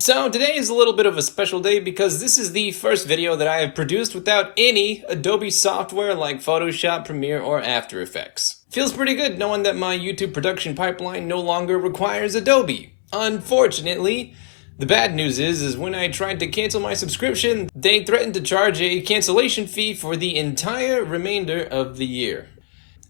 So today is a little bit of a special day because this is the first video that I have produced without any Adobe software like Photoshop, Premiere, or After Effects. Feels pretty good knowing that my YouTube production pipeline no longer requires Adobe. Unfortunately, the bad news is when I tried to cancel my subscription, they threatened to charge a cancellation fee for the entire remainder of the year.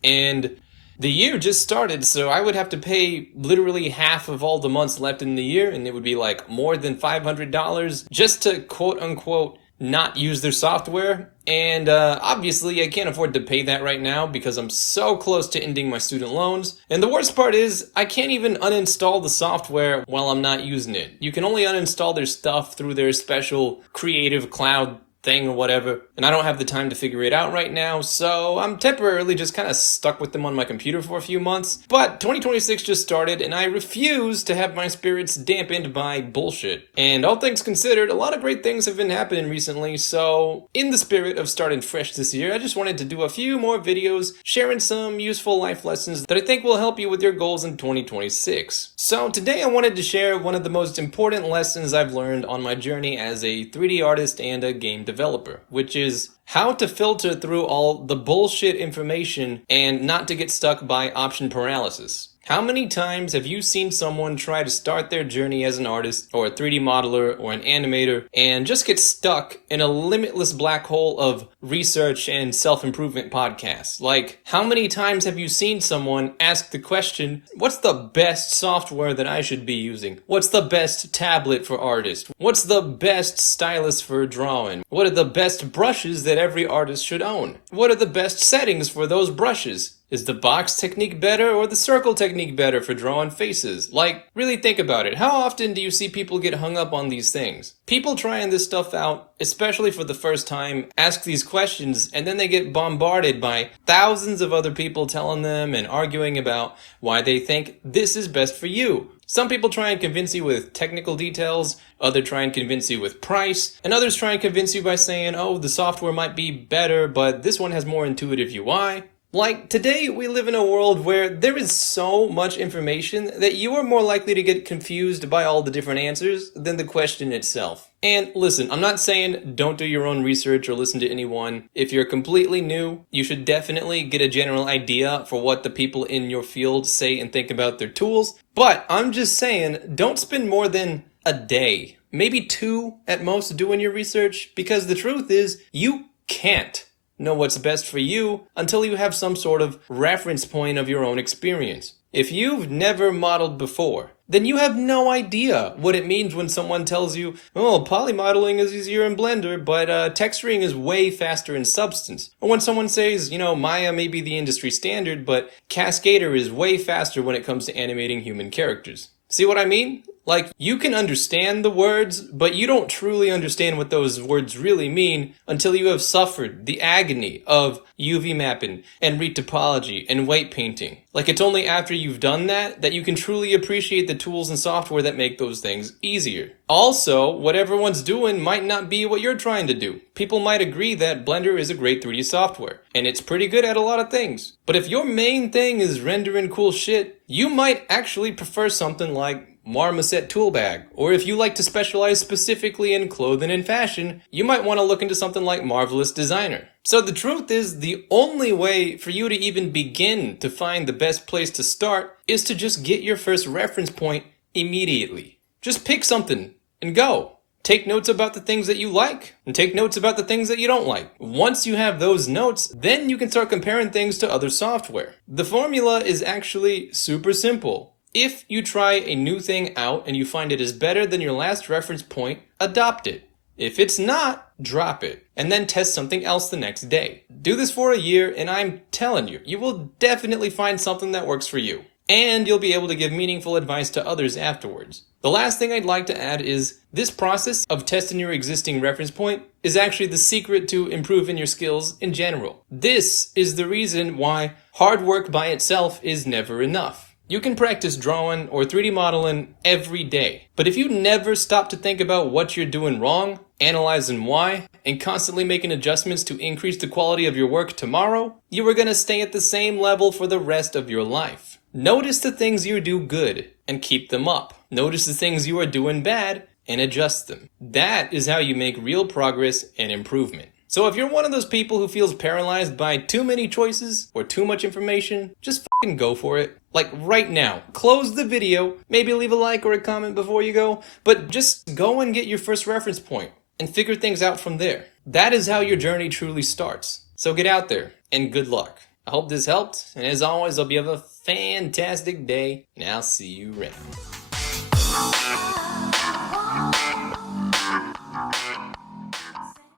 And the year just started, so I would have to pay literally half of all the months left in the year, and it would be like more than $500 just to quote unquote not use their software. And obviously I can't afford to pay that right now because I'm so close to ending my student loans. And the worst part is I can't even uninstall the software while I'm not using it. You can only uninstall their stuff through their special Creative Cloud thing or whatever, and I don't have the time to figure it out right now, so I'm temporarily just kind of stuck with them on my computer for a few months. But 2026 just started, and I refuse to have my spirits dampened by bullshit. And all things considered, a lot of great things have been happening recently, so in the spirit of starting fresh this year, I just wanted to do a few more videos sharing some useful life lessons that I think will help you with your goals in 2026. So today I wanted to share one of the most important lessons I've learned on my journey as a 3D artist and a game developer, which is how to filter through all the bullshit information and not to get stuck by option paralysis. How many times have you seen someone try to start their journey as an artist or a 3D modeler or an animator and just get stuck in a limitless black hole of research and self-improvement podcasts? Like, how many times have you seen someone ask the question, what's the best software that I should be using? What's the best tablet for artists? What's the best stylus for drawing? What are the best brushes that every artist should own? What are the best settings for those brushes? Is the box technique better or the circle technique better for drawing faces? Like, really think about it. How often do you see people get hung up on these things? People trying this stuff out, especially for the first time, ask these questions and then they get bombarded by thousands of other people telling them and arguing about why they think this is best for you. Some people try and convince you with technical details, others try and convince you with price, and others try and convince you by saying, oh, the software might be better, but this one has more intuitive UI. Like, today we live in a world where there is so much information that you are more likely to get confused by all the different answers than the question itself. And listen, I'm not saying don't do your own research or listen to anyone. If you're completely new, you should definitely get a general idea for what the people in your field say and think about their tools. But I'm just saying, don't spend more than a day, maybe two at most, doing your research, because the truth is, you can't know what's best for you until you have some sort of reference point of your own experience. If you've never modeled before, then you have no idea what it means when someone tells you, oh, polymodeling is easier in Blender, but texturing is way faster in Substance. Or when someone says, Maya may be the industry standard, but Cascader is way faster when it comes to animating human characters. See what I mean? Like, you can understand the words, but you don't truly understand what those words really mean until you have suffered the agony of UV mapping and retopology and white painting. Like, it's only after you've done that you can truly appreciate the tools and software that make those things easier. Also, what everyone's doing might not be what you're trying to do. People might agree that Blender is a great 3D software, and it's pretty good at a lot of things. But if your main thing is rendering cool shit, you might actually prefer something like Marmoset Toolbag. Or if you like to specialize specifically in clothing and fashion, you might want to look into something like Marvelous Designer. So the truth is, the only way for you to even begin to find the best place to start is to just get your first reference point immediately. Just pick something and go. Take notes about the things that you like and take notes about the things that you don't like. Once you have those notes, then you can start comparing things to other software. The formula is actually super simple. If you try a new thing out and you find it is better than your last reference point, adopt it. If it's not, drop it, and then test something else the next day. Do this for a year, and I'm telling you, you will definitely find something that works for you. And you'll be able to give meaningful advice to others afterwards. The last thing I'd like to add is this process of testing your existing reference point is actually the secret to improving your skills in general. This is the reason why hard work by itself is never enough. You can practice drawing or 3D modeling every day, but if you never stop to think about what you're doing wrong, analyzing why, and constantly making adjustments to increase the quality of your work tomorrow, you are going to stay at the same level for the rest of your life. Notice the things you do good and keep them up. Notice the things you are doing bad and adjust them. That is how you make real progress and improvement. So if you're one of those people who feels paralyzed by too many choices or too much information, just fucking go for it. Like right now, close the video, maybe leave a like or a comment before you go, but just go and get your first reference point and figure things out from there. That is how your journey truly starts. So get out there and good luck. I hope this helped, and as always, hope you have a fantastic day, and I'll see you around.